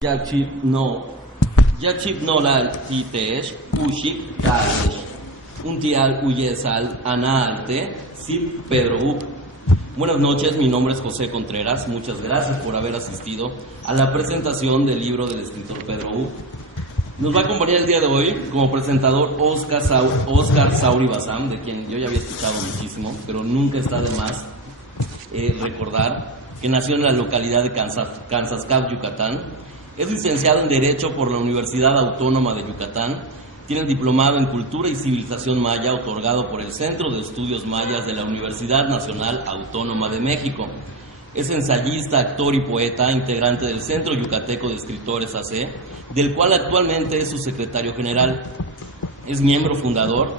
Yachip nolal titesh, ushik kalesh. Untial uyesal anaalte, sip Pedro. Buenas noches, mi nombre es José Contreras. Muchas gracias por haber asistido a la presentación del libro del escritor Pedro U. Nos va a acompañar el día de hoy como presentador Oscar Sauri Bazán, de quien yo ya había escuchado muchísimo, pero nunca está de más recordar que nació en la localidad de Kansascap, Yucatán. Es licenciado en Derecho por la Universidad Autónoma de Yucatán. Tiene el diplomado en Cultura y Civilización Maya, otorgado por el Centro de Estudios Mayas de la Universidad Nacional Autónoma de México. Es ensayista, actor y poeta, integrante del Centro Yucateco de Escritores AC, del cual actualmente es su secretario general. Es miembro fundador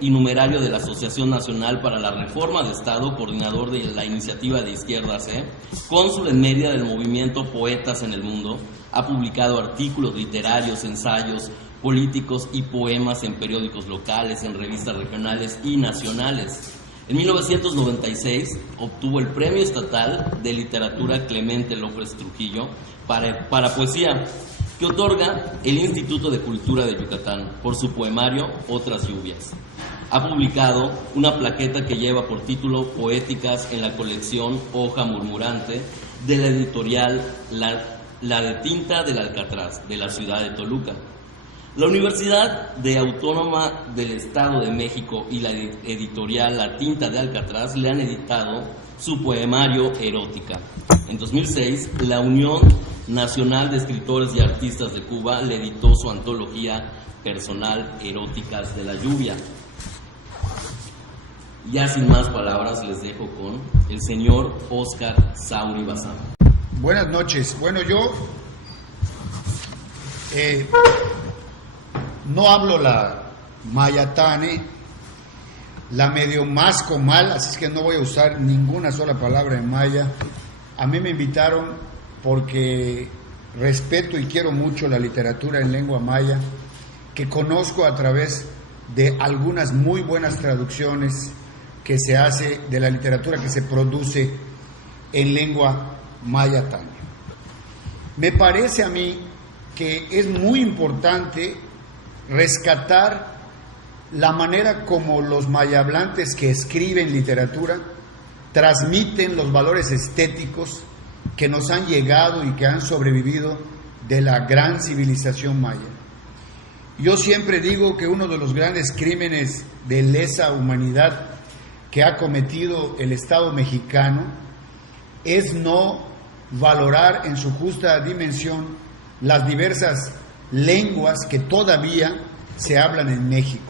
y numerario de la Asociación Nacional para la Reforma de Estado, coordinador de la Iniciativa de Izquierda C, cónsul en Mérida del movimiento Poetas en el Mundo. Ha publicado artículos literarios, ensayos, políticos y poemas en periódicos locales, en revistas regionales y nacionales. En 1996 obtuvo el Premio Estatal de Literatura Clemente López Trujillo para poesía, que otorga el Instituto de Cultura de Yucatán por su poemario Otras Lluvias. Ha publicado una plaqueta que lleva por título Poéticas en la colección Hoja Murmurante de la editorial La de Tinta del Alcatraz, de la ciudad de Toluca. La Universidad Autónoma del Estado de México y la editorial La Tinta de Alcatraz le han editado su poemario Erótica. En 2006, la Unión Nacional de Escritores y Artistas de Cuba le editó su antología personal Eróticas de la Lluvia. Ya sin más palabras, les dejo con el señor Oscar Sauri Bazán. Buenas noches. Bueno, yo no hablo la mayatane, la medio masco mal, así es que no voy a usar ninguna sola palabra en maya. A mí me invitaron porque respeto y quiero mucho la literatura en lengua maya, que conozco a través de algunas muy buenas traducciones que se hace de la literatura que se produce en lengua mayatane. Me parece a mí que es muy importante rescatar la manera como los mayablantes que escriben literatura transmiten los valores estéticos que nos han llegado y que han sobrevivido de la gran civilización maya. Yo siempre digo que uno de los grandes crímenes de lesa humanidad que ha cometido el Estado mexicano es no valorar en su justa dimensión las diversas lenguas que todavía se hablan en México.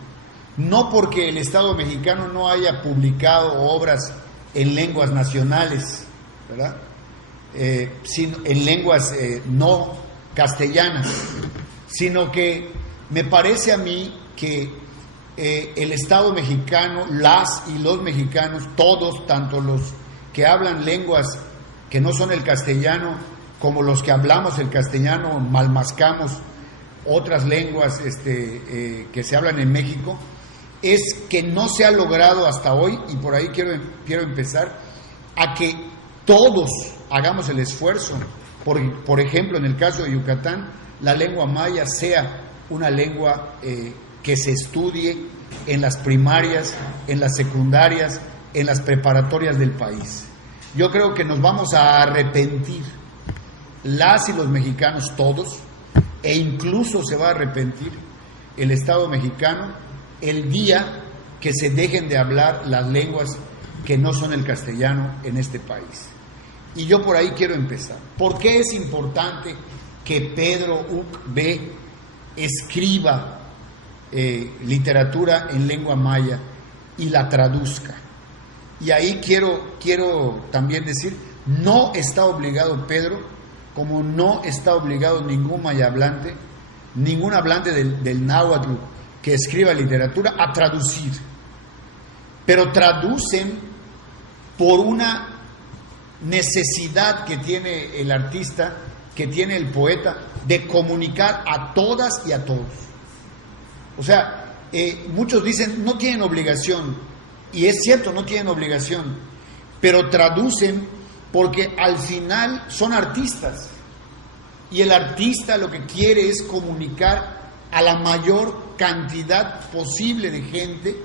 No porque el Estado mexicano no haya publicado obras en lenguas nacionales, ¿verdad? Sino en lenguas no castellanas, sino que me parece a mí que el Estado mexicano, las y los mexicanos, todos, tanto los que hablan lenguas que no son el castellano, como los que hablamos el castellano, malmascamos otras lenguas que se hablan en México, es que no se ha logrado hasta hoy, y por ahí quiero empezar, a que todos hagamos el esfuerzo, por ejemplo, en el caso de Yucatán, la lengua maya sea una lengua que se estudie en las primarias, en las secundarias, en las preparatorias del país. Yo creo que nos vamos a arrepentir, las y los mexicanos todos, e incluso se va a arrepentir el Estado mexicano el día que se dejen de hablar las lenguas que no son el castellano en este país. Y yo por ahí quiero empezar. ¿Por qué es importante que Pedro B. escriba literatura en lengua maya y la traduzca? Y ahí quiero también decir, no está obligado Pedro, como no está obligado ningún maya hablante, ningún hablante del náhuatl que escriba literatura, a traducir. Pero traducen por una necesidad que tiene el artista, que tiene el poeta, de comunicar a todas y a todos. O sea, muchos dicen, no tienen obligación, y es cierto, no tienen obligación, pero traducen porque al final son artistas, y el artista lo que quiere es comunicar a la mayor cantidad posible de gente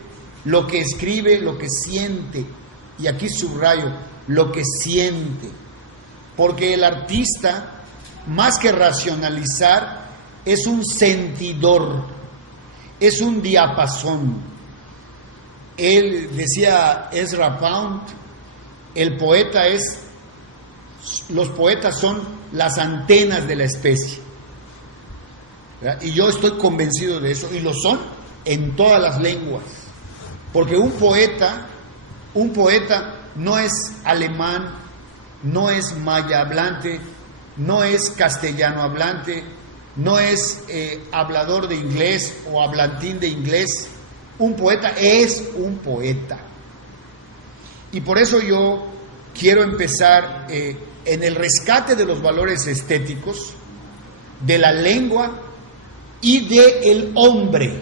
lo que escribe, lo que siente, y aquí subrayo, lo que siente, porque el artista, más que racionalizar, es un sentidor, es un diapasón. Él decía Ezra Pound, los poetas son las antenas de la especie, ¿verdad? Y yo estoy convencido de eso, y lo son en todas las lenguas, porque un poeta no es alemán, no es maya hablante, no es castellano hablante, no es hablador de inglés o hablantín de inglés. Un poeta es un poeta. Y por eso yo quiero empezar en el rescate de los valores estéticos, de la lengua y del hombre.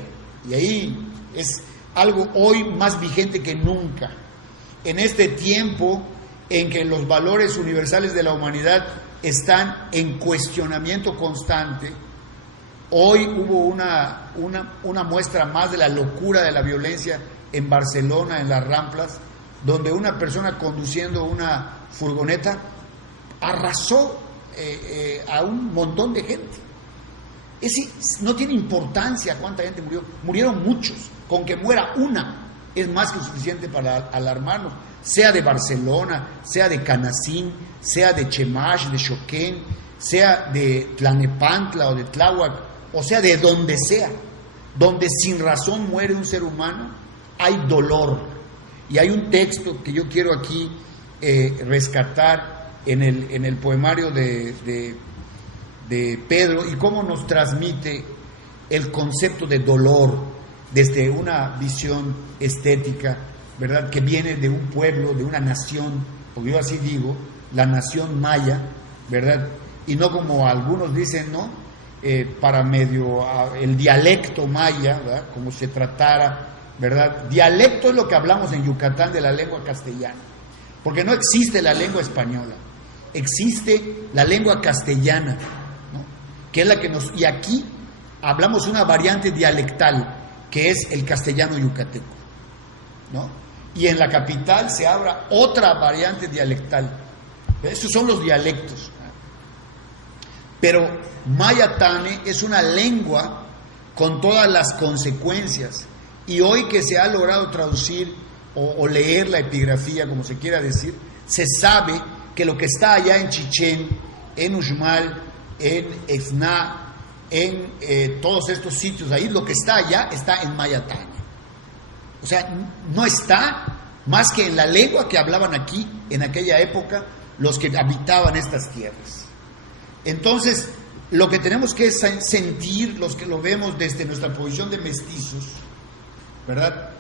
Y ahí es algo hoy más vigente que nunca. En este tiempo en que los valores universales de la humanidad están en cuestionamiento constante, hoy hubo una muestra más de la locura de la violencia en Barcelona, en las Ramblas, donde una persona conduciendo una furgoneta arrasó a un montón de gente. No tiene importancia cuánta gente murió, murieron muchos, con que muera una es más que suficiente para alarmarnos, sea de Barcelona, sea de Canacín, sea de Chemash, de Choquén, sea de Tlanepantla o de Tláhuac, o sea de donde sea, donde sin razón muere un ser humano, hay dolor. Y hay un texto que yo quiero aquí rescatar en el poemario de Pedro, y cómo nos transmite el concepto de dolor desde una visión estética, ¿verdad?, que viene de un pueblo, de una nación, porque yo así digo, la nación maya, ¿verdad?, y no como algunos dicen, ¿no?, para medio el dialecto maya, ¿verdad?, como se tratara, ¿verdad? Dialecto es lo que hablamos en Yucatán de la lengua castellana, porque no existe la lengua española, existe la lengua castellana, ¿no?, que es la que y aquí hablamos una variante dialectal, que es el castellano yucateco, ¿no? Y en la capital se habla otra variante dialectal. Esos son los dialectos, ¿no? Pero mayatane es una lengua con todas las consecuencias, y hoy que se ha logrado traducir o leer la epigrafía, como se quiera decir, se sabe que lo que está allá en Chichén, en Uxmal, en Exná, en todos estos sitios, ahí lo que está allá está en mayatane. O sea, no está más que en la lengua que hablaban aquí en aquella época los que habitaban estas tierras. Entonces, lo que tenemos que sentir, los que lo vemos desde nuestra posición de mestizos, ¿verdad?,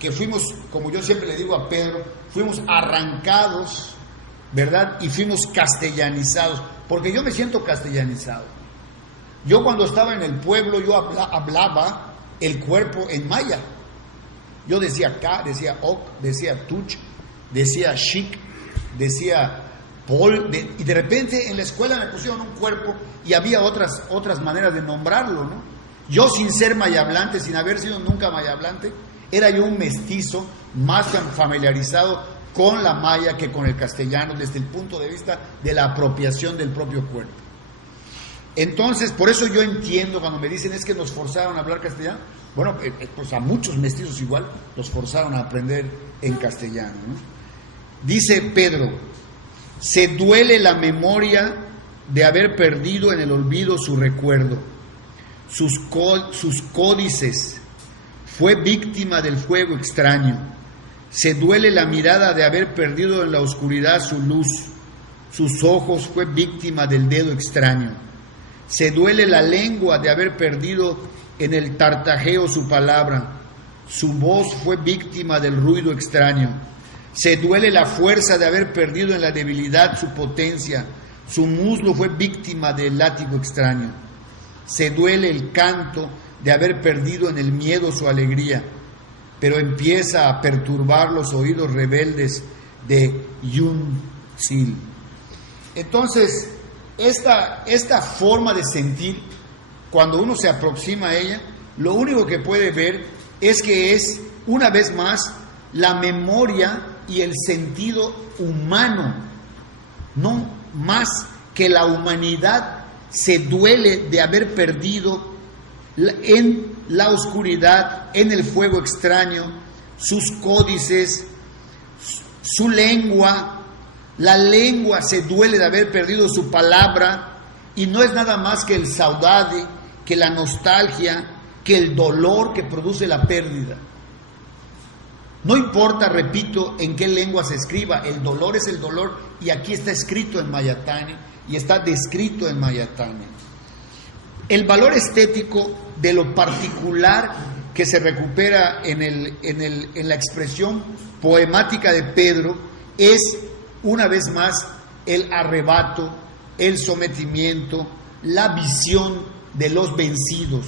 que fuimos, como yo siempre le digo a Pedro, fuimos arrancados, ¿verdad?, y fuimos castellanizados, porque yo me siento castellanizado. Yo cuando estaba en el pueblo, yo hablaba el cuerpo en maya. Yo decía ka, decía ok, decía tuch, decía shik, decía pol, y de repente en la escuela me pusieron un cuerpo y había otras maneras de nombrarlo, ¿no? Yo, sin ser mayablante, sin haber sido nunca mayablante, era yo un mestizo más familiarizado con la maya que con el castellano desde el punto de vista de la apropiación del propio cuerpo. Entonces, por eso yo entiendo cuando me dicen es que nos forzaron a hablar castellano. Bueno, pues a muchos mestizos igual los forzaron a aprender en castellano, ¿no? Dice Pedro: se duele la memoria de haber perdido en el olvido su recuerdo, sus códices, fue víctima del fuego extraño. Se duele la mirada de haber perdido en la oscuridad su luz, sus ojos, fue víctima del dedo extraño. Se duele la lengua de haber perdido en el tartajeo su palabra, su voz fue víctima del ruido extraño. Se duele la fuerza de haber perdido en la debilidad su potencia, su muslo fue víctima del látigo extraño. Se duele el canto de haber perdido en el miedo su alegría, pero empieza a perturbar los oídos rebeldes de Yun Sil. Entonces, esta forma de sentir, cuando uno se aproxima a ella, lo único que puede ver es que es, una vez más, la memoria y el sentido humano, no más que la humanidad se duele de haber perdido en la oscuridad, en el fuego extraño, sus códices, su lengua. La lengua se duele de haber perdido su palabra, y no es nada más que el saudade, que la nostalgia, que el dolor que produce la pérdida. No importa, repito, en qué lengua se escriba, el dolor es el dolor, y aquí está escrito en Mayatane y está descrito en Mayatane. El valor estético de lo particular que se recupera en la expresión poemática de Pedro es, una vez más, el arrebato, el sometimiento, la visión de los vencidos,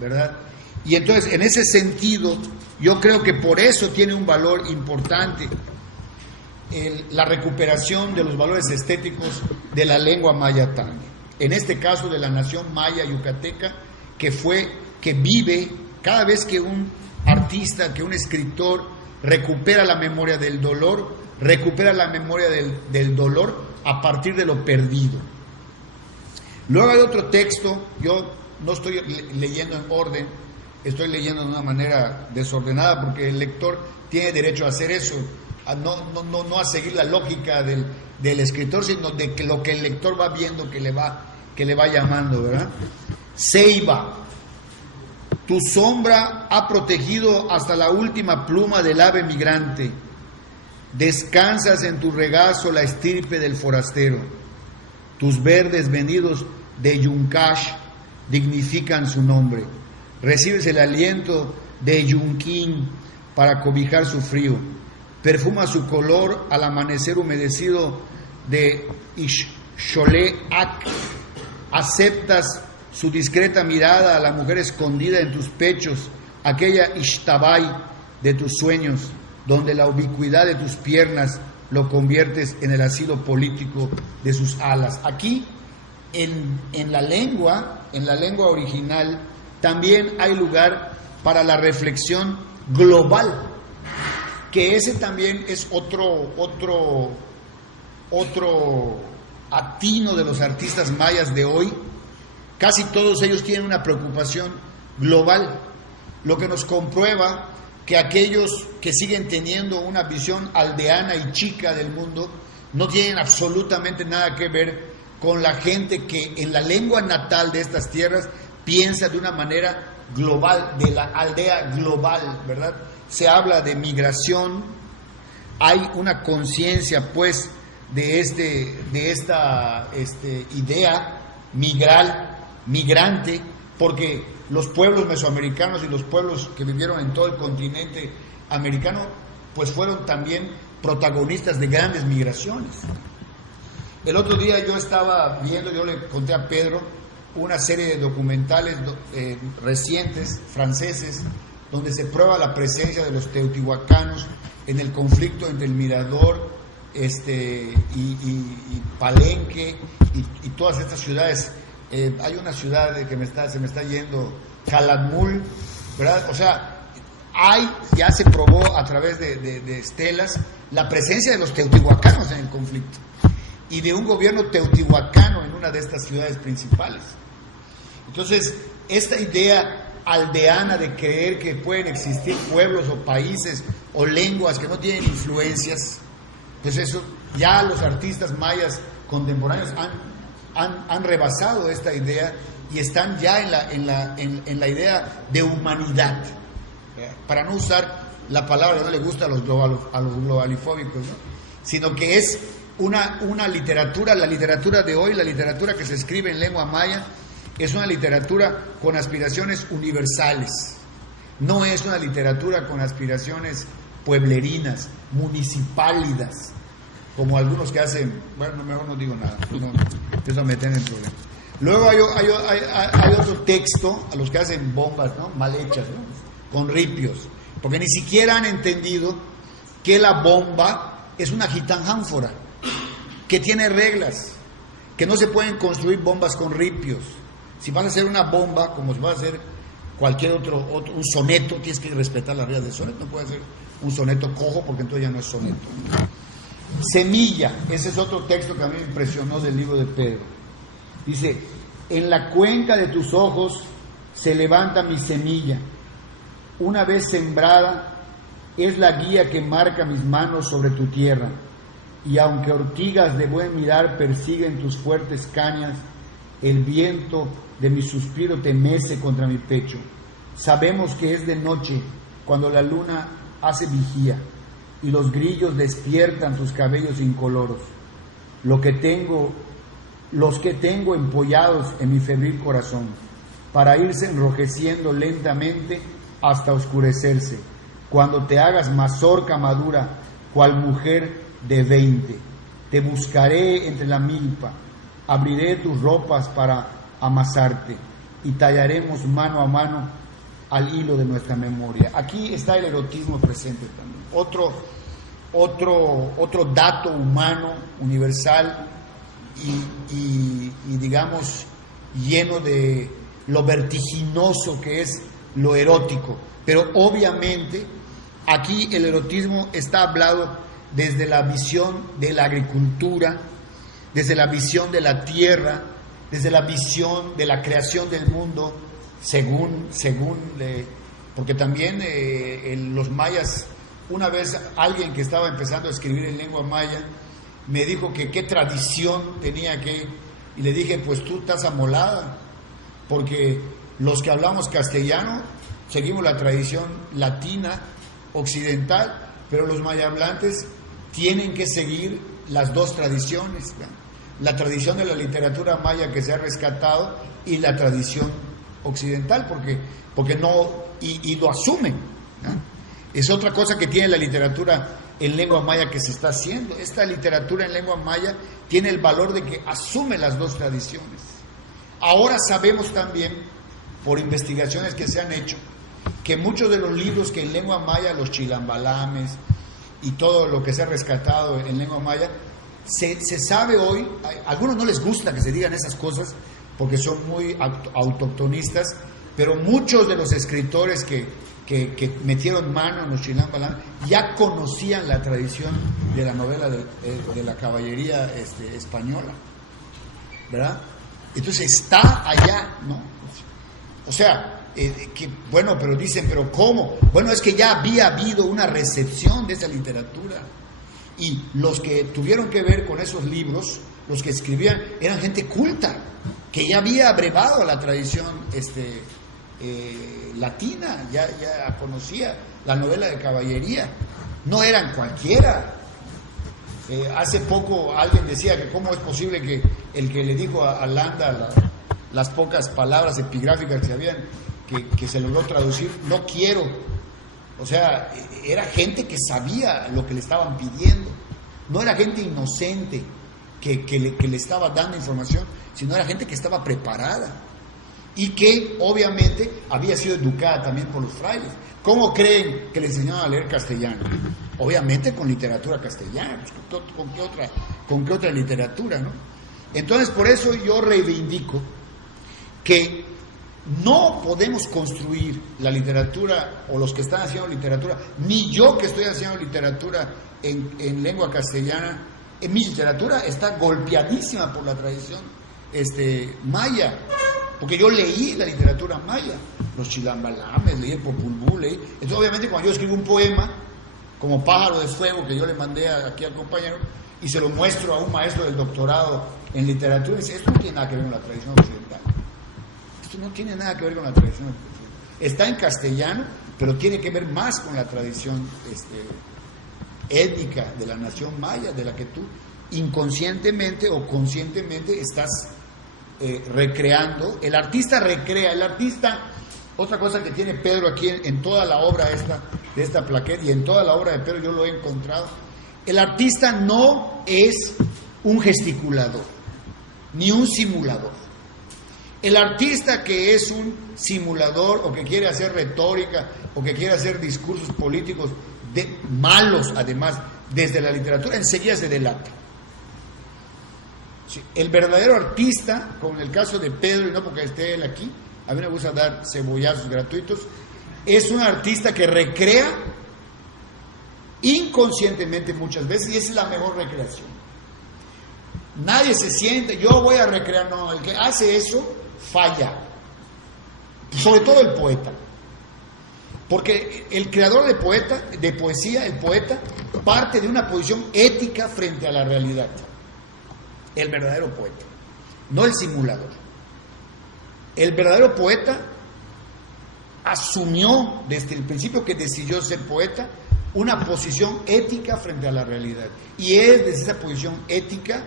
¿verdad? Y entonces, en ese sentido, yo creo que por eso tiene un valor importante la recuperación de los valores estéticos de la lengua mayatane. En este caso de la nación maya yucateca, que vive cada vez que un artista, que un escritor recupera la memoria del dolor, recupera la memoria del dolor a partir de lo perdido. Luego hay otro texto, yo no estoy leyendo en orden, estoy leyendo de una manera desordenada, porque el lector tiene derecho a hacer eso, no a seguir la lógica del escritor, sino de que lo que el lector va viendo que le va llamando, ¿verdad? Ceiba, tu sombra ha protegido hasta la última pluma del ave migrante. Descansas en tu regazo la estirpe del forastero. Tus verdes venidos de Yuncash dignifican su nombre. Recibes el aliento de Yunquín para cobijar su frío. Perfuma su color al amanecer humedecido de Ixcholeac. Aceptas su discreta mirada a la mujer escondida en tus pechos, aquella Ixtabay de tus sueños, donde la ubicuidad de tus piernas lo conviertes en el asilo político de sus alas. Aquí, en la lengua original, también hay lugar para la reflexión global, que ese también es otro atino de los artistas mayas de hoy. Casi todos ellos tienen una preocupación global, lo que nos comprueba que aquellos que siguen teniendo una visión aldeana y chica del mundo no tienen absolutamente nada que ver con la gente que en la lengua natal de estas tierras piensa de una manera global, de la aldea global, ¿verdad? Se habla de migración, hay una conciencia pues de esta idea migrante, porque los pueblos mesoamericanos y los pueblos que vivieron en todo el continente americano pues fueron también protagonistas de grandes migraciones. El otro día yo estaba viendo, yo le conté a Pedro una serie de documentales recientes franceses donde se prueba la presencia de los teotihuacanos en el conflicto entre el Mirador y Palenque y todas estas ciudades. Hay una ciudad que se me está yendo, Calakmul, ¿verdad? O sea, ya se probó a través de estelas la presencia de los teotihuacanos en el conflicto y de un gobierno teotihuacano en una de estas ciudades principales. Entonces, esta idea aldeana de creer que pueden existir pueblos o países o lenguas que no tienen influencias, pues eso ya los artistas mayas contemporáneos han rebasado esta idea y están ya en la idea de humanidad, para no usar la palabra que no le gusta a los globalifóbicos, ¿no? Sino que es una literatura, la literatura de hoy, la literatura que se escribe en lengua maya, es una literatura con aspiraciones universales, no es una literatura con aspiraciones pueblerinas, municipálidas, como algunos que hacen. Bueno, mejor no digo nada, no empiezo a meter en el problema. Luego hay otro texto a los que hacen bombas, ¿no? Mal hechas, ¿no? Con ripios, porque ni siquiera han entendido que la bomba es una gitanjánfora que tiene reglas, que no se pueden construir bombas con ripios. Si vas a hacer una bomba, como si vas a hacer cualquier otro un soneto, tienes que respetar las reglas del soneto. No puedes hacer un soneto cojo porque entonces ya no es soneto. Semilla, ese es otro texto que a mí me impresionó del libro de Pedro. Dice: en la cuenca de tus ojos se levanta mi semilla. Una vez sembrada, es la guía que marca mis manos sobre tu tierra. Y aunque ortigas de buen mirar persiguen tus fuertes cañas, el viento de mi suspiro te mece contra mi pecho. Sabemos que es de noche cuando la luna hace vigía y los grillos despiertan tus cabellos incoloros. Los que tengo empollados en mi febril corazón, para irse enrojeciendo lentamente hasta oscurecerse, cuando te hagas mazorca madura, cual mujer de 20. Te buscaré entre la milpa, abriré tus ropas para amasarte, y tallaremos mano a mano al hilo de nuestra memoria. Aquí está el erotismo presente también. Otro dato humano, universal, y digamos lleno de lo vertiginoso que es lo erótico. Pero obviamente aquí el erotismo está hablado desde la visión de la agricultura, desde la visión de la tierra, desde la visión de la creación del mundo, porque también los mayas, una vez alguien que estaba empezando a escribir en lengua maya me dijo que qué tradición tenía que, y le dije, pues tú estás amolada, porque los que hablamos castellano seguimos la tradición latina, occidental, pero los mayablantes tienen que seguir las dos tradiciones, ¿no? La tradición de la literatura maya que se ha rescatado y la tradición occidental, porque no, y lo asumen, ¿no? Es otra cosa que tiene la literatura en lengua maya que se está haciendo. Esta literatura en lengua maya tiene el valor de que asume las dos tradiciones. Ahora sabemos también, por investigaciones que se han hecho, que muchos de los libros que en lengua maya, los chilambalames y todo lo que se ha rescatado en lengua maya, se sabe hoy, a algunos no les gusta que se digan esas cosas porque son muy autoctonistas, pero muchos de los escritores que metieron mano en los chilambalames ya conocían la tradición de la novela de la caballería española, ¿verdad? Entonces está allá, ¿no? O sea, bueno, pero dicen, ¿pero cómo? Bueno, es que ya había habido una recepción de esa literatura. Y los que tuvieron que ver con esos libros, los que escribían, eran gente culta, que ya había abrevado la tradición latina, ya conocía la novela de caballería. No eran cualquiera. Hace poco alguien decía que cómo es posible que el que le dijo a Landa las pocas palabras epigráficas que habían, que se logró traducir, no quiero. O sea, era gente que sabía lo que le estaban pidiendo. No era gente inocente que le estaba dando información, sino era gente que estaba preparada y que obviamente había sido educada también por los frailes. ¿Cómo creen que le enseñaban a leer castellano? Obviamente con literatura castellana. ¿Con qué otra literatura, no? Entonces, por eso yo reivindico que no podemos construir la literatura, o los que están haciendo literatura, ni yo que estoy haciendo literatura en lengua castellana. En mi literatura está golpeadísima por la tradición maya, porque yo leí la literatura maya, los chilambalames, leí el Popol Vuh, leí. Entonces, obviamente, cuando yo escribo un poema, como Pájaro de Fuego, que yo le mandé aquí al compañero, y se lo muestro a un maestro del doctorado en literatura, y dice, esto no tiene nada que ver con la tradición occidental. No tiene nada que ver con la tradición. Está en castellano, pero tiene que ver más con la tradición étnica de la nación maya, de la que tú inconscientemente o conscientemente estás recreando. El artista recrea, otra cosa que tiene Pedro aquí en toda la obra de esta plaqueta y en toda la obra de Pedro yo lo he encontrado. El artista no es un gesticulador, ni un simulador. El artista que es un simulador o que quiere hacer retórica o que quiere hacer discursos políticos malos, además, desde la literatura, enseguida se delata. Sí, el verdadero artista, como en el caso de Pedro, y no porque esté él aquí, a mí me gusta dar cebollazos gratuitos, es un artista que recrea inconscientemente muchas veces, y esa es la mejor recreación. Nadie se siente, yo voy a recrear, no, el que hace eso falla, sobre todo el poeta, porque el creador de poesía, el poeta, parte de una posición ética frente a la realidad. El verdadero poeta, no el simulador. El verdadero poeta asumió desde el principio que decidió ser poeta una posición ética frente a la realidad, y es desde esa posición ética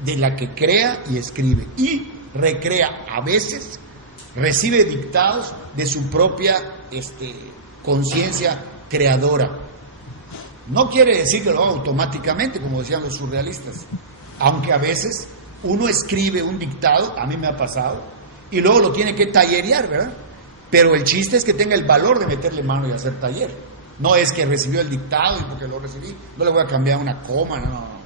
de la que crea y escribe y recrea. A veces recibe dictados de su propia conciencia creadora. No quiere decir que lo haga automáticamente, como decían los surrealistas, aunque a veces uno escribe un dictado, a mí me ha pasado, y luego lo tiene que tallerear, ¿verdad? Pero el chiste es que tenga el valor de meterle mano y hacer taller. No es que recibió el dictado y porque lo recibí no le voy a cambiar una coma, no.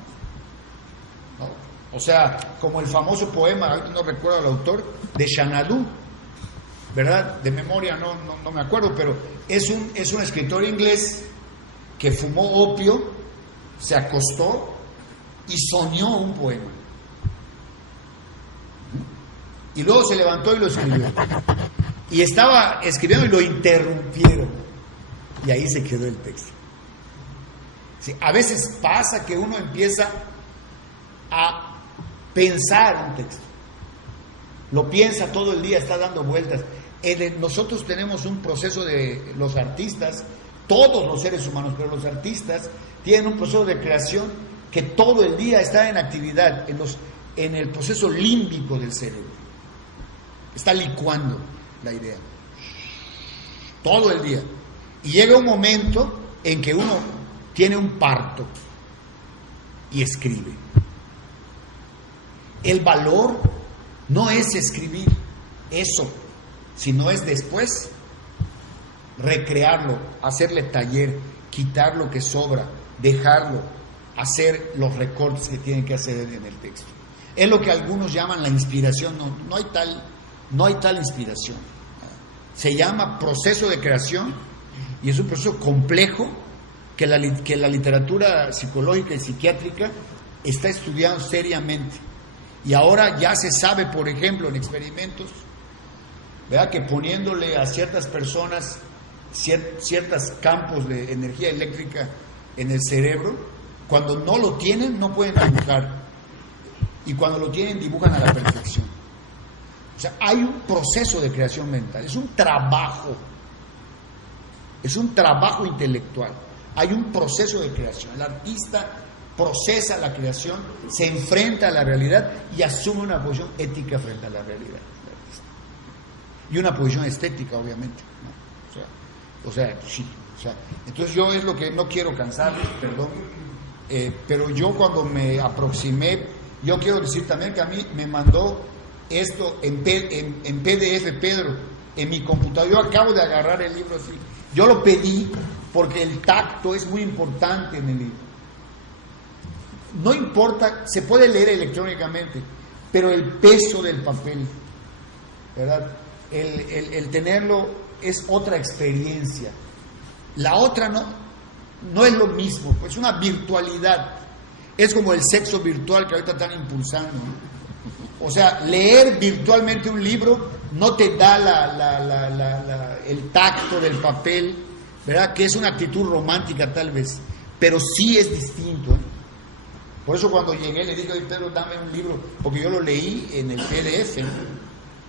O sea, como el famoso poema, ahorita no recuerdo el autor, de Xanadu, ¿verdad? De memoria no me acuerdo, pero es un escritor inglés que fumó opio, se acostó y soñó un poema. Y luego se levantó y lo escribió. Y estaba escribiendo y lo interrumpieron. Y ahí se quedó el texto. Sí, a veces pasa que uno empieza a pensar un texto. Lo piensa todo el día, está dando vueltas. Nosotros tenemos un proceso de los artistas, todos los seres humanos, pero los artistas tienen un proceso de creación que todo el día está en actividad, en el proceso límbico del cerebro. Está licuando la idea. Todo el día. Y llega un momento en que uno tiene un parto y escribe. El valor no es escribir eso, sino es después recrearlo, hacerle taller, quitar lo que sobra, dejarlo, hacer los recortes que tienen que hacer en el texto. Es lo que algunos llaman la inspiración. No hay tal inspiración. Se llama proceso de creación y es un proceso complejo que la literatura psicológica y psiquiátrica está estudiando seriamente. Y ahora ya se sabe, por ejemplo, en experimentos, ¿verdad?, que poniéndole a ciertas personas ciertos campos de energía eléctrica en el cerebro, cuando no lo tienen, no pueden dibujar. Y cuando lo tienen, dibujan a la perfección. O sea, hay un proceso de creación mental, es un trabajo intelectual, hay un proceso de creación. El artista procesa la creación, se enfrenta a la realidad y asume una posición ética frente a la realidad. Y una posición estética, obviamente, ¿no? O sea, sí. O sea, entonces yo es lo que no quiero cansarles, perdón, pero yo cuando me aproximé, yo quiero decir también que a mí me mandó esto en PDF, Pedro, en mi computadora. Yo acabo de agarrar el libro así. Yo lo pedí porque el tacto es muy importante en el libro. No importa, se puede leer electrónicamente, pero el peso del papel, ¿verdad? El tenerlo es otra experiencia. La otra no es lo mismo, pues es una virtualidad. Es como el sexo virtual que ahorita están impulsando, ¿no? O sea, leer virtualmente un libro no te da el tacto del papel, ¿verdad? Que es una actitud romántica tal vez, pero sí es distinto, ¿eh? Por eso cuando llegué le dije: oye, Pedro, dame un libro, porque yo lo leí en el PDF, ¿no?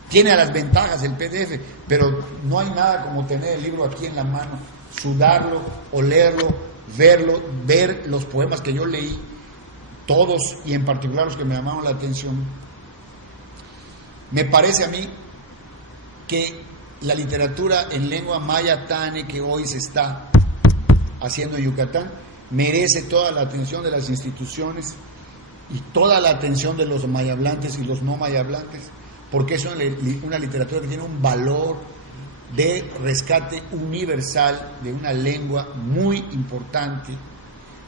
Tiene las ventajas el PDF, pero no hay nada como tener el libro aquí en la mano, sudarlo, olerlo, verlo, ver los poemas que yo leí, todos y en particular los que me llamaron la atención. Me parece a mí que la literatura en lengua maya tane que hoy se está haciendo en Yucatán merece toda la atención de las instituciones y toda la atención de los mayablantes y los no mayablantes, porque es una literatura que tiene un valor de rescate universal de una lengua muy importante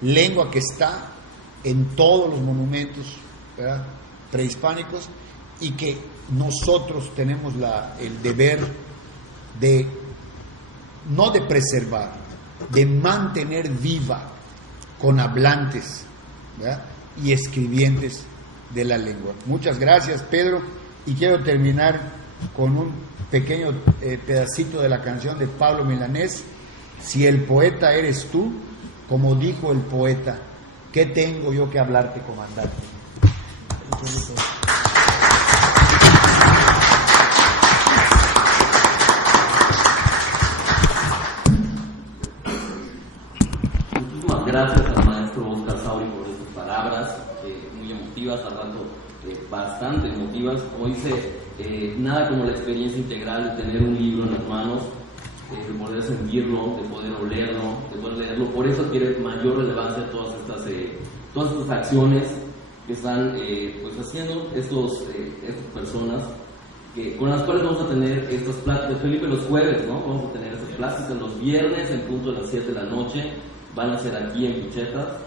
lengua que está en todos los monumentos, ¿verdad?, prehispánicos, y que nosotros tenemos el deber de, no de preservar, de mantener viva con hablantes, ¿verdad?, y escribientes de la lengua. Muchas gracias, Pedro, y quiero terminar con un pequeño pedacito de la canción de Pablo Milanés: si el poeta eres tú, como dijo el poeta, ¿qué tengo yo que hablarte, comandante? Muchísimas gracias al maestro Oscar Sauri por estas palabras muy emotivas, al rato bastante emotivas. Como dice, nada como la experiencia integral de tener un libro en las manos, de poder sentirlo, de poder olerlo, de poder leerlo. Por eso adquiere mayor relevancia todas estas acciones que están pues haciendo estas personas, con las cuales vamos a tener estas pláticas. Felipe, los jueves, ¿no? Vamos a tener estas pláticas. Los viernes, en punto de las 7 de la noche, van a ser aquí en Picheta.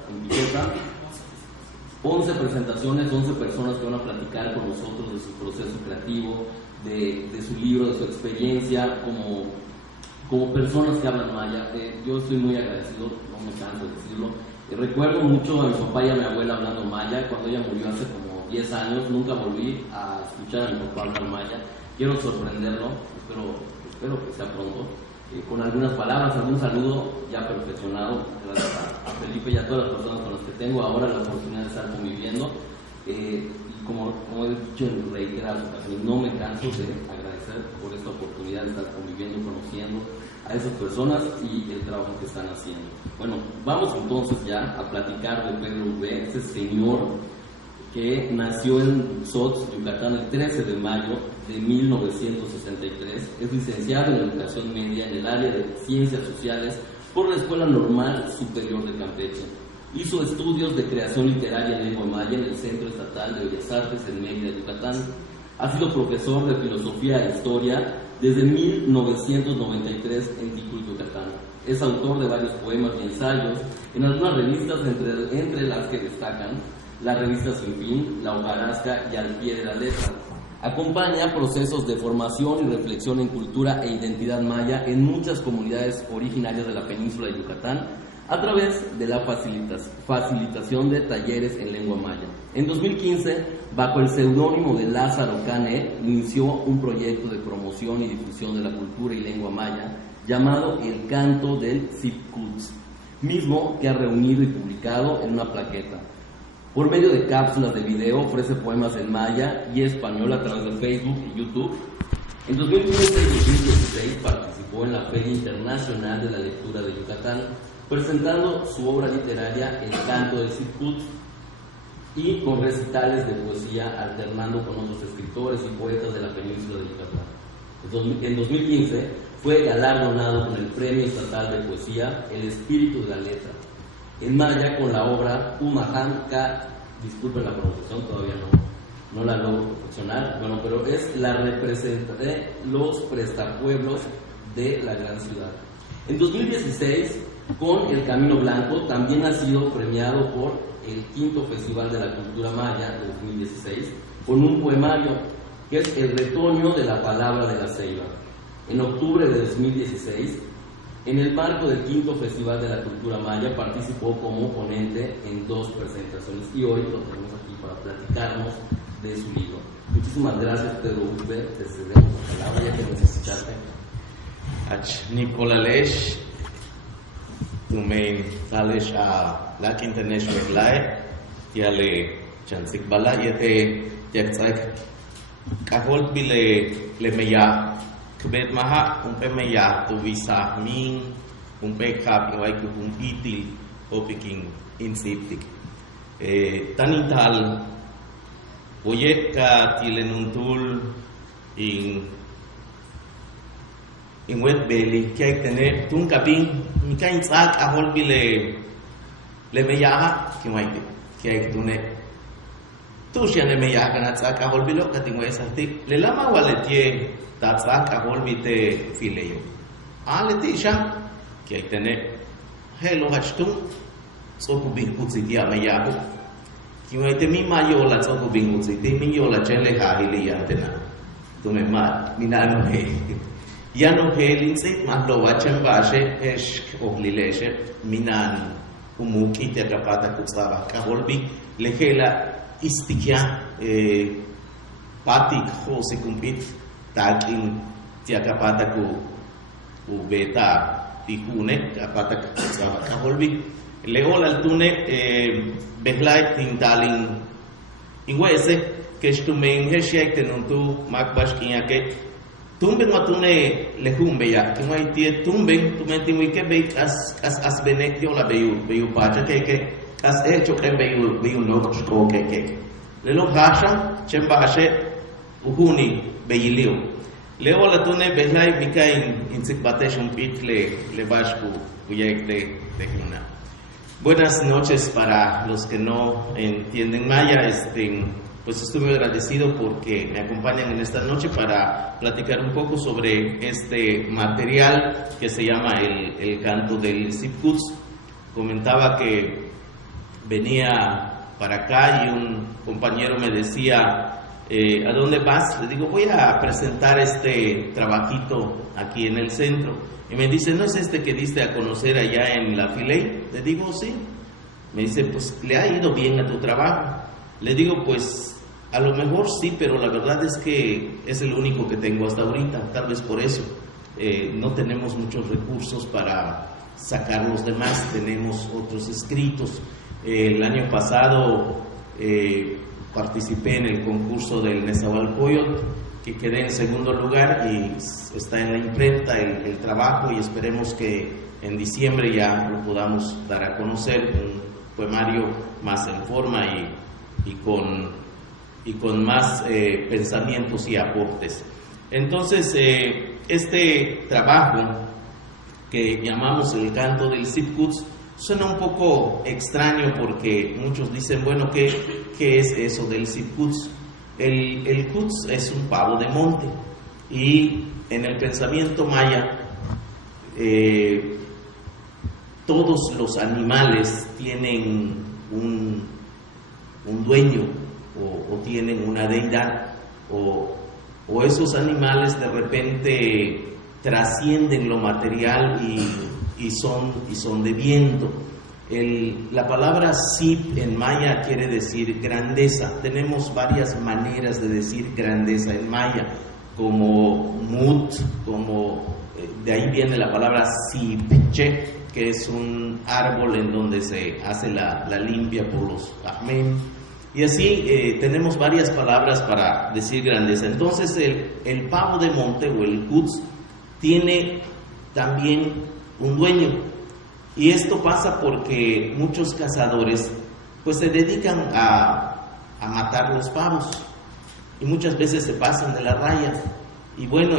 11 presentaciones, 11 personas que van a platicar con nosotros de su proceso creativo, de su libro, de su experiencia como personas que hablan maya. Yo estoy muy agradecido, no me canso de decirlo. Recuerdo mucho a mi papá y a mi abuela hablando maya. Cuando ella murió hace como 10 años, nunca volví a escuchar a mi papá hablar maya. Quiero sorprenderlo, espero que sea pronto, con algunas palabras, algún saludo ya perfeccionado, gracias a Felipe y a todas las personas con las que tengo ahora la oportunidad de estar conviviendo. Y como he dicho en reiteradas ocasiones, no me canso de agradecer por esta oportunidad de estar conviviendo, conociendo a esas personas y el trabajo que están haciendo. Bueno, vamos entonces ya a platicar de Pedro Ube, ese señor que nació en Sots, Yucatán, el 13 de mayo de 1963. Es licenciado en Educación Media en el área de Ciencias Sociales por la Escuela Normal Superior de Campeche. Hizo estudios de creación literaria en lengua maya en el Centro Estatal de Bellas Artes en Mérida, Yucatán. Ha sido profesor de Filosofía e Historia desde 1993 en Ticul, Yucatán. Es autor de varios poemas y ensayos en algunas revistas, entre las que destacan la revista Sin Fin, La Hojarasca y Al Pie de la Letra. Acompaña procesos de formación y reflexión en cultura e identidad maya en muchas comunidades originarias de la península de Yucatán a través de la facilitación de talleres en lengua maya. En 2015, bajo el seudónimo de Lázaro Cane, inició un proyecto de promoción y difusión de la cultura y lengua maya llamado El Canto del Tzipcuts, mismo que ha reunido y publicado en una plaqueta. Por medio de cápsulas de video ofrece poemas en maya y español a través de Facebook y YouTube. En 2015 y 2016 participó en la Feria Internacional de la Lectura de Yucatán, presentando su obra literaria El Canto del Tzipcuts y con recitales de poesía alternando con otros escritores y poetas de la península de Yucatán. En 2015 fue galardonado con el Premio Estatal de Poesía El Espíritu de la Letra en maya con la obra Umahan Ka, disculpen la pronunciación, todavía no la logro perfeccionar, bueno, pero es la representación de los prestapueblos de la gran ciudad. En 2016, con El Camino Blanco, también ha sido premiado por el quinto Festival de la Cultura Maya de 2016 con un poemario que es El Retoño de la Palabra de la Ceiba. En octubre de 2016, en el marco del quinto Festival de la Cultura Maya, participó como ponente en 2 presentaciones y hoy lo tenemos aquí para platicarnos de su libro. Muchísimas gracias, Pedro Ube, te cedemos la palabra ya que nos escuchaste. Nicolalesh, Tumein Salesh a Black International Live, Yale Chansik Bala, Yete Yakzak, Kahol Bile Lemeya. Kebet maha umpe meya tu visa ming umpe kap iwai ku itil opiking insiptik tanital oyek ka tilenuntul in wet beli kek tene tung kaping mikain sak ahol bile le meya ki wai kek tune tu sian le meya kana sak ahol bilo katingwe sartik le lama waletie Tatsak ahol bite fileyo. Aleti isha, que hay tener, hello hachtum, Soku Bingutziti Amayahu. Kimaite mi mayola Soku Bingutziti, mi yola Chenle Hahili Yantena. Tume mat, minano he. Yano he linsit, mando wachem bashe, eshk oglileshe, minan umuki te kapata kutsava kaholbi, lehela istikia patik hose kumpit, takin te kapata ku ubeta tihune, kapata kutsava kaholbi. Leol altune behlait tintalin ingwese que estumen heshek tenuntu makbash kinyake tumben watune lehumbe ya kumai tie tumben tumenti muike be as benek diola beyu pacha que as hecho que beyu no ko que lelo hasha chembashe uhuni beyilio leo latune behlai mikain insikbateshun pitle le bashku uyek de huna. Buenas noches para los que no entienden maya. Pues estoy muy agradecido porque me acompañan en esta noche para platicar un poco sobre este material que se llama el canto del Sipkuts. Comentaba que venía para acá y un compañero me decía, ¿a dónde vas? Le digo, voy a presentar este trabajito aquí en el centro. Y me dice, ¿no es este que diste a conocer allá en la Filey? Le digo, sí. Me dice, pues, ¿le ha ido bien a tu trabajo? Le digo, pues, a lo mejor sí, pero la verdad es que es el único que tengo hasta ahorita. Tal vez por eso no tenemos muchos recursos para sacar los demás. Tenemos otros escritos. El año pasado participé en el concurso del Nezahualcóyotl, que quedé en segundo lugar y está en la imprenta el trabajo y esperemos que en diciembre ya lo podamos dar a conocer, un poemario más en forma y con más pensamientos y aportes. Entonces, este trabajo que llamamos el canto del Sipkuts suena un poco extraño porque muchos dicen, bueno, ¿qué es eso del Sipkuts? El Kuts es un pavo de monte y en el pensamiento maya todos los animales tienen un dueño o tienen una deidad o esos animales de repente trascienden lo material y son de viento. La palabra sip en maya quiere decir grandeza. Tenemos varias maneras de decir grandeza en maya, como mut, de ahí viene la palabra sipche, que es un árbol en donde se hace la limpia por los ahmen. Y así tenemos varias palabras para decir grandeza. Entonces el pavo de monte o el kuts tiene también un dueño. Y esto pasa porque muchos cazadores pues se dedican a matar los pavos y muchas veces se pasan de la raya. Y bueno,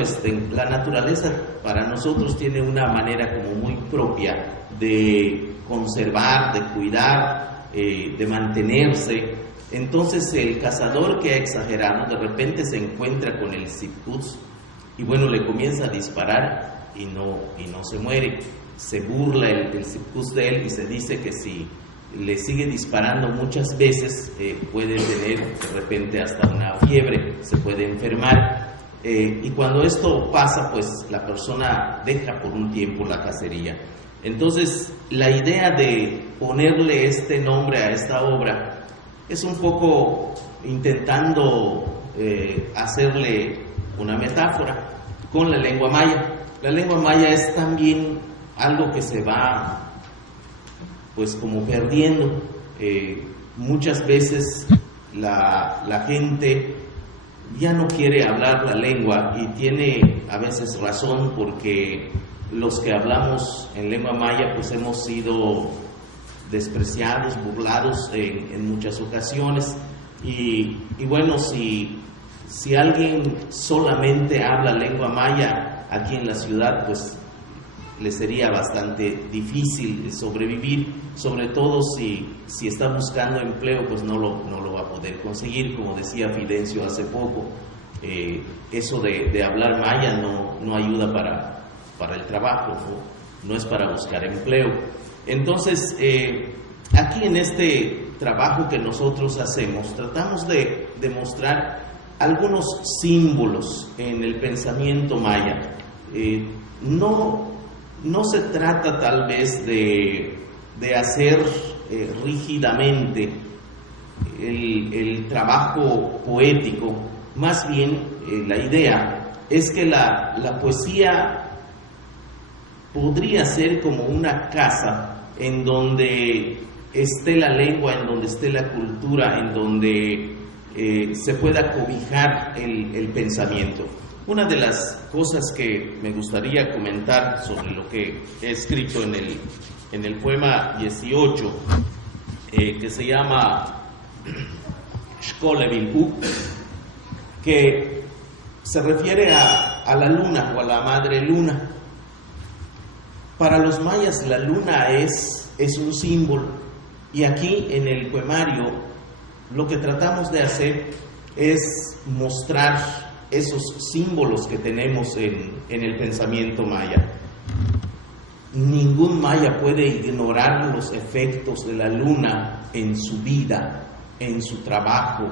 la naturaleza para nosotros tiene una manera como muy propia de conservar, de cuidar, de mantenerse. Entonces el cazador que ha exagerado de repente se encuentra con el Sipkuts y bueno, le comienza a disparar y no se muere. Se burla el Sipkuts de él y se dice que si le sigue disparando muchas veces puede tener de repente hasta una fiebre, se puede enfermar. Y cuando esto pasa, pues la persona deja por un tiempo la cacería. Entonces, la idea de ponerle este nombre a esta obra es un poco intentando hacerle una metáfora con la lengua maya. La lengua maya es también algo que se va pues como perdiendo. Muchas veces la gente ya no quiere hablar la lengua y tiene a veces razón porque los que hablamos en lengua maya pues hemos sido despreciados, burlados en muchas ocasiones y bueno, si alguien solamente habla lengua maya aquí en la ciudad, pues le sería bastante difícil sobrevivir, sobre todo si está buscando empleo, pues no lo va a poder conseguir. Como decía Fidencio hace poco, eso de hablar maya no ayuda para el trabajo, no es para buscar empleo. Entonces, aquí en este trabajo que nosotros hacemos, tratamos de demostrar algunos símbolos en el pensamiento maya. No se trata tal vez de hacer rígidamente el trabajo poético, más bien la idea es que la poesía podría ser como una casa en donde esté la lengua, en donde esté la cultura, en donde se pueda cobijar el pensamiento. Una de las cosas que me gustaría comentar sobre lo que he escrito en el poema 18, que se llama Shkole Bilhu, que se refiere a la luna o a la madre luna. Para los mayas la luna es un símbolo, y aquí en el poemario lo que tratamos de hacer es mostrar esos símbolos que tenemos en el pensamiento maya. Ningún maya puede ignorar los efectos de la luna en su vida, en su trabajo.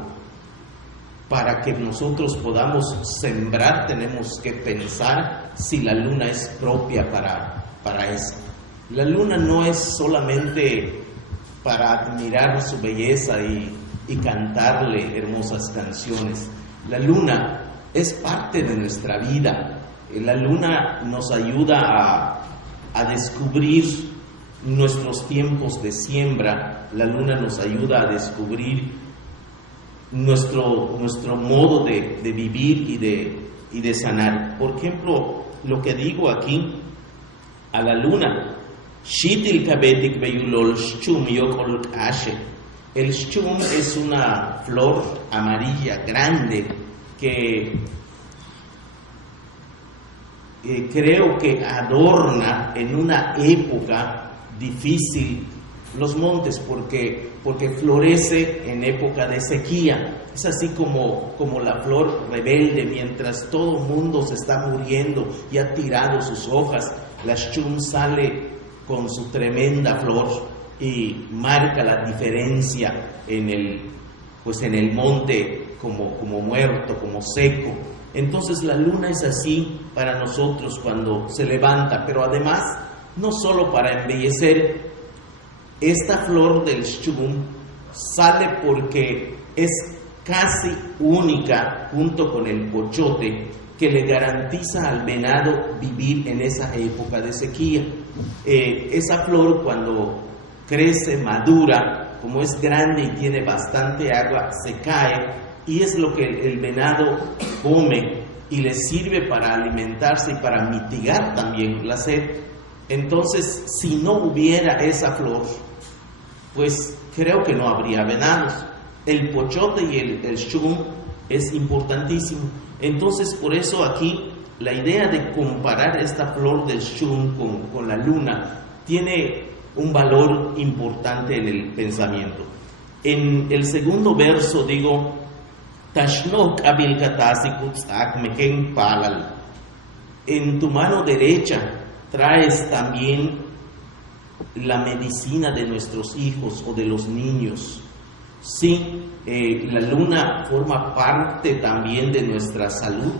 Para que nosotros podamos sembrar, tenemos que pensar si la luna es propia para eso. La luna no es solamente para admirar su belleza y cantarle hermosas canciones. La luna es parte de nuestra vida. La luna nos ayuda a descubrir nuestros tiempos de siembra. La luna nos ayuda a descubrir nuestro modo de vivir y de sanar. Por ejemplo, lo que digo aquí, a la luna, Shitil kabetik beyulol shchum yokol ashe. El shchum es una flor amarilla grande que creo que adorna en una época difícil los montes, porque florece en época de sequía. Es así como la flor rebelde, mientras todo el mundo se está muriendo y ha tirado sus hojas, la shchum sale con su tremenda flor y marca la diferencia en el monte como muerto, como seco. Entonces la luna es así para nosotros cuando se levanta, pero además no solo para embellecer. Esta flor del shchum sale porque es casi única, junto con el pochote, que le garantiza al venado vivir en esa época de sequía. Esa flor, cuando crece, madura, como es grande y tiene bastante agua, se cae, y es lo que el venado come y le sirve para alimentarse y para mitigar también la sed. Entonces, si no hubiera esa flor, pues creo que no habría venados. El pochote y el shchum es importantísimo. Entonces, por eso aquí la idea de comparar esta flor del shchum con la luna tiene un valor importante en el pensamiento. En el segundo verso digo, Tashnok abilkatasikutsak meken palal. En tu mano derecha traes también la medicina de nuestros hijos o de los niños. Sí, la luna forma parte también de nuestra salud.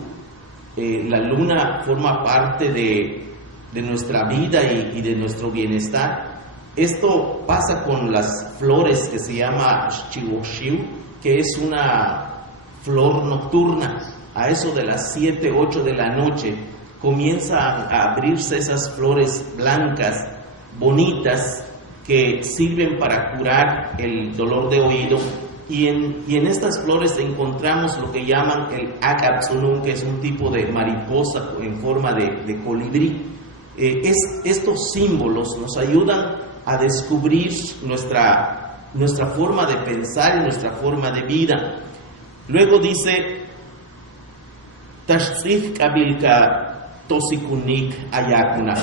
La luna forma parte de nuestra vida y de nuestro bienestar. Esto pasa con las flores que se llama Shchiwoshiu, que es una flor nocturna. A eso de las 7, 8 de la noche comienzan a abrirse esas flores blancas, bonitas, que sirven para curar el dolor de oído. Y en estas flores encontramos lo que llaman el Akatsunun, que es un tipo de mariposa en forma de colibrí. Estos símbolos nos ayudan a descubrir nuestra forma de pensar y nuestra forma de vida. Luego dice, Tashtzif kabilka tosikunik ayakuna.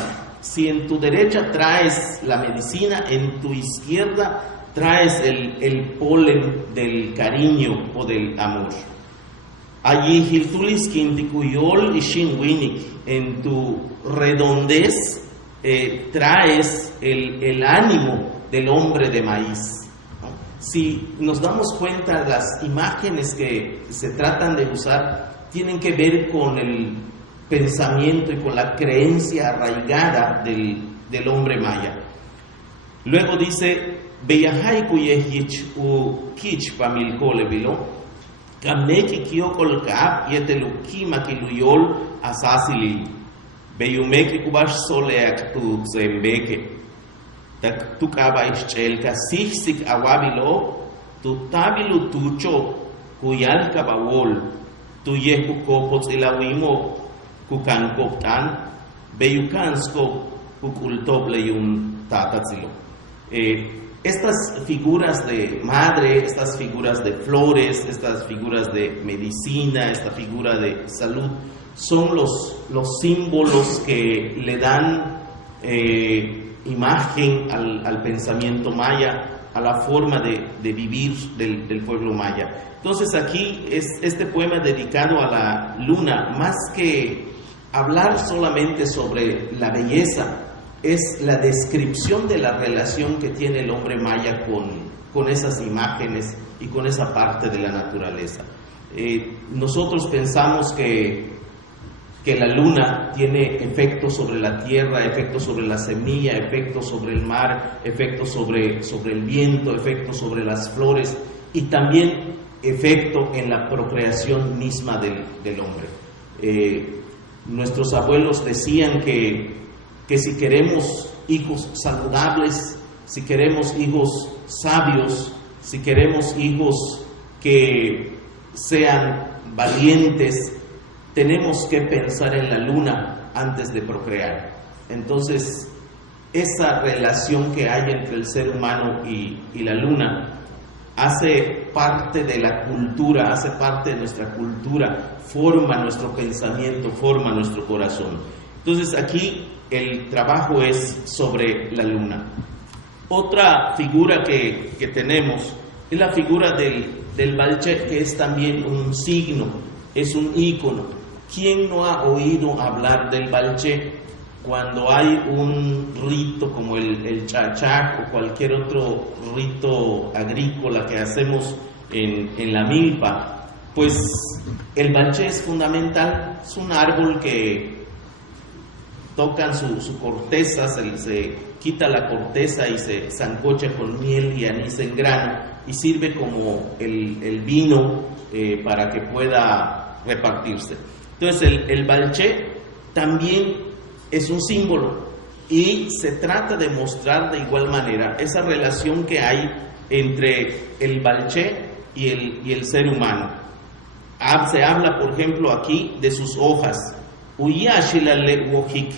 Si en tu derecha traes la medicina, en tu izquierda traes el polen del cariño o del amor. Allí hiltulis kintikuyol y shinwinik. En tu redondez traes el ánimo del hombre de maíz, ¿no? Si nos damos cuenta, las imágenes que se tratan de usar tienen que ver con el pensamiento y con la creencia arraigada del hombre maya. Luego dice, Beyahai kuyehich u kich pamilkolevilo, kamneki kiokol kaap yeteluki makiluyol asasili, beyumeki kubash soleak tu zembeke, tak tukaba ischelka sihsik awabilo, tu tabilu tucho kuyal kabawol, tu yehu kopos ilawimo kukankoptan, beyukansko kukultobleyun tatatzilo. Estas figuras de madre, estas figuras de flores, estas figuras de medicina, esta figura de salud, son los símbolos que le dan imagen al pensamiento maya, a la forma de vivir del pueblo maya. Entonces aquí es este poema dedicado a la luna, más que hablar solamente sobre la belleza, es la descripción de la relación que tiene el hombre maya con esas imágenes y con esa parte de la naturaleza. Nosotros pensamos que la luna tiene efectos sobre la tierra, efectos sobre la semilla, efectos sobre el mar, efectos sobre el viento, efectos sobre las flores y también efecto en la procreación misma del hombre. Nuestros abuelos decían que si queremos hijos saludables, si queremos hijos sabios, si queremos hijos que sean valientes, tenemos que pensar en la luna antes de procrear. Entonces, esa relación que hay entre el ser humano y la luna hace parte de la cultura, hace parte de nuestra cultura, forma nuestro pensamiento, forma nuestro corazón. Entonces, aquí el trabajo es sobre la luna. Otra figura que tenemos es la figura del balche, que es también un signo, es un ícono. ¿Quién no ha oído hablar del balche cuando hay un rito como el chachac o cualquier otro rito agrícola que hacemos en la milpa? Pues el balche es fundamental, es un árbol que tocan su corteza, se quita la corteza y se sancocha con miel y anís en grano y sirve como el vino para que pueda repartirse. Entonces el balché también es un símbolo y se trata de mostrar de igual manera esa relación que hay entre el balché y el ser humano. Se habla, por ejemplo, aquí de sus hojas. Uyashilale wojik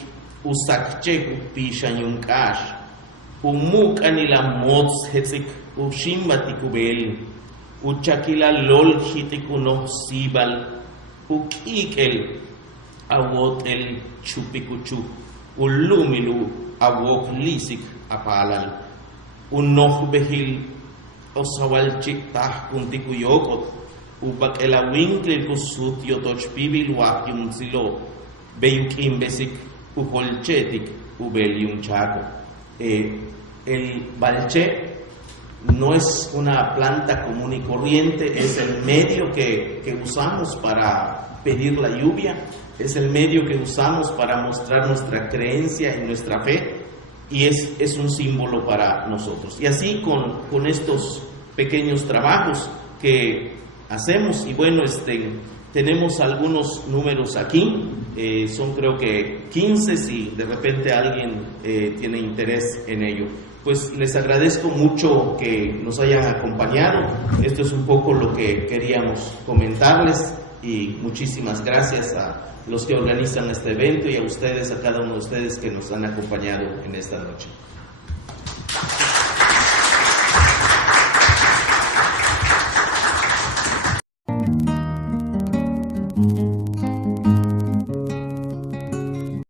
usakche upishanyunkash umuk anila mots hetzik upshimbatikubel uchakila lol hitikuno sibal ukikel awot el chupikuchu ulumilu awok lisik apalal unoh behil osawalchik tahkuntikuyokot ubak elawinkle kusut yotochpibil wakyumzilo beyukim besik uholchetik ubelium chaco. El balché no es una planta común y corriente, es el medio que usamos para pedir la lluvia, es el medio que usamos para mostrar nuestra creencia y nuestra fe, y es un símbolo para nosotros. Y así con estos pequeños trabajos que hacemos, y bueno, tenemos algunos números aquí, son creo que 15, si de repente alguien tiene interés en ello. Pues les agradezco mucho que nos hayan acompañado. Esto es un poco lo que queríamos comentarles y muchísimas gracias a los que organizan este evento y a ustedes, a cada uno de ustedes que nos han acompañado en esta noche.